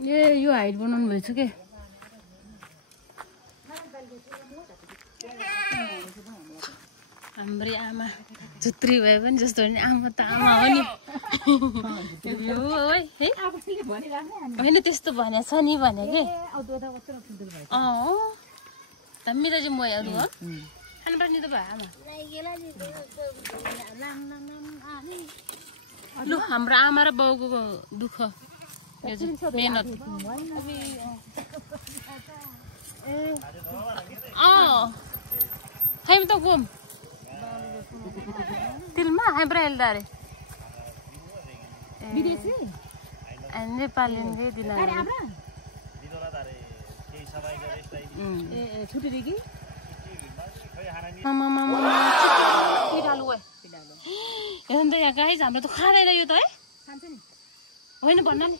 ए यो हाइट बनाउनु भएछ के हाम्रै आमा छुत्री भए पनि जस्तो नि आमा त आमा हो नि होइन त्यस्तो भने छ नि भने के मेरो चाहिँ महरू हो खानु पर्ने त भयो आमा लु हाम्रो आमा र बाउको दुःख मेहनत खाइम त घुम तिलमा हाम्रो हेल्दारे नेपाली हेर्नु त यहाँ गाई हाम्रो त खाँदैन यो त है होइन भन्न नि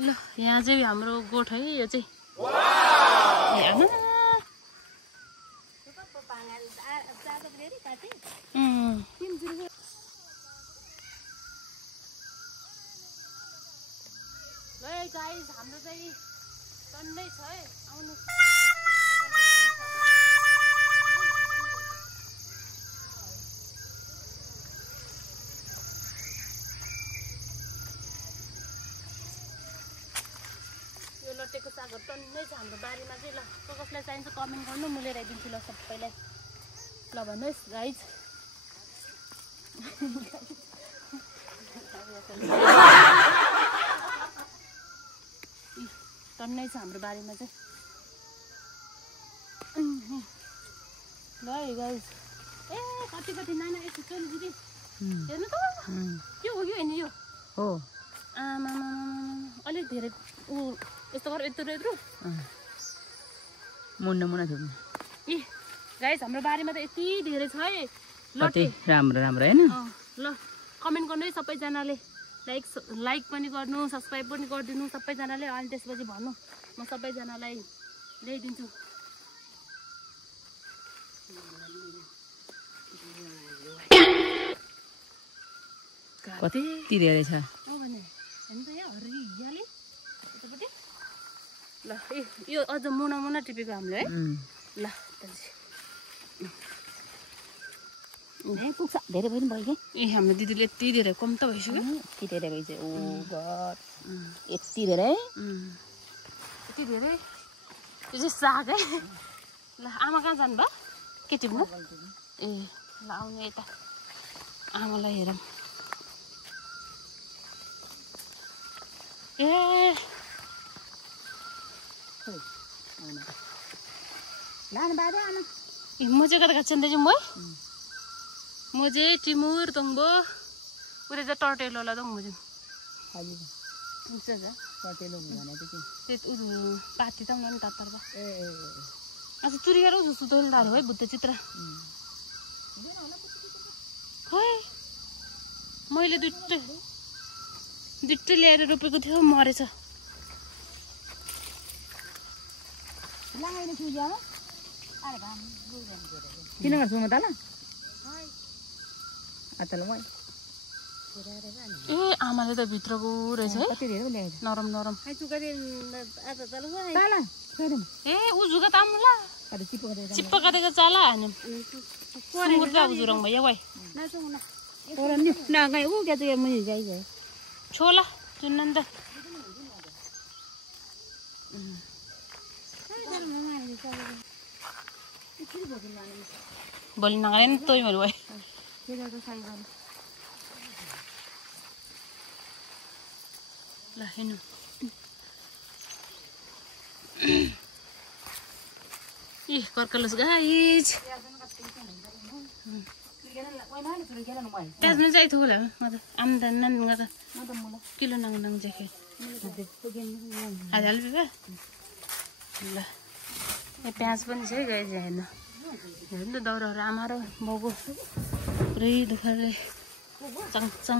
ल यहाँ चाहिँ हाम्रो गोठ है यो चाहिँ गाइस हाम्रो चाहिँ टन्नै छ है आउनु यो लटेको सागहरू टन्नै छ हाम्रो बारीमा चाहिँ ल कसलाई चाहिन्छ कमेन्ट गर्नु म लिएर आइदिन्छु ल सबैलाई ल भन्नुहोस् गाइस टन्नै छ हाम्रो बारीमा चाहिँ ल गाइस ए कति नाना यस्तो चोली दिदी हेर्नु त यो हो कि होइन यो हो आमा अलिक धेरै ऊ यस्तो गर यत्रो यत्रो मुन्ना थुक्नु ए गाइस हाम्रो बारीमा त यति धेरै छ है लटे राम्रो राम्रो हैन ल कमेन्ट गर्नु है सबैजनाले लाइक पनि गर्नु सब्स्क्राइब पनि गरिदिनु सबैजनाले अनि त्यसपछि भन्नु म सबैजनालाई ल्याइदिन्छु कति धेरै छ ल यो अझ मुना टिपेको हामीले है ल पुग्छ धेरै पनि भयो कि ए हाम्रो दिदीले यति धेरै कम त भइसक्यो यति धेरै भइसक्यो ओ गड यति धेरै यति धेरै यो चाहिँ साग है ल आमा कहाँ जानु भयो के टिप्नु ए ल आउनु यता आमालाई हेरौँ ए लानु बाबा आमा ए म चाहिँ कता गच्छन् दाजु म चाहिँ टिमुर तोङ्बो उरे चाहिँ टर्टेलोला तोङ मुजु हजुर हुन्छ जा टर्टेलो भने त के त्यो पाती त मन तातर बा ए अच्छा चुरिएर जस्तो तोल दार है बुद्ध चित्र खै मैले दुट्टै ल्याएर रोपेको थियो मरेछ लागाइले सुजा हो अरे भाम किन गर्छु म त ल अतल म ए आमाले त भित्रको रहेछ है कति धेरै ल्याएछ नरम ए ऊ जुगा त आमुला अरे चिप्पका देको चाला हान्यो सुँगुरका जुरङ भैया वाइ और नि ना गए ऊ क्या तो मुझे जाइए छोला चुन्नन त बोली नगरे नि तोय मरु भाइ ल हेर्नु इ कर्कलस गाइज प्याज चाहिँ थोला म त आम्दान नन गदा किलो नङ जेखे हाल बिबा ल ए प्याज पनि छ है गाइज हेर्नु हेर्नु दाउराहरू आमा र बाउको पुरै दुःखले चङचङ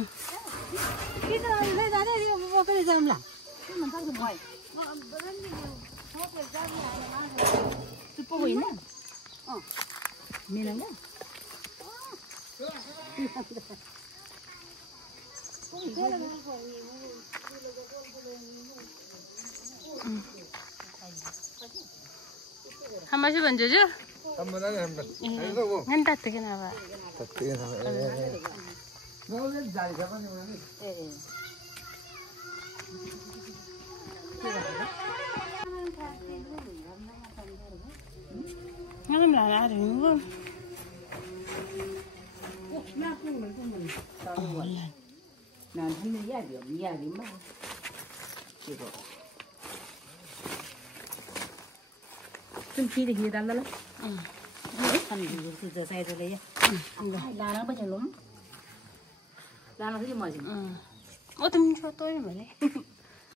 How much is it? Chúng chi thì đâm đó lắm. Phần thì giờ xay rồi đấy. Lá nó bây giờ lúm. Lá nó cái gì mà gì? Ủa, tôi cho tôi mà đấy.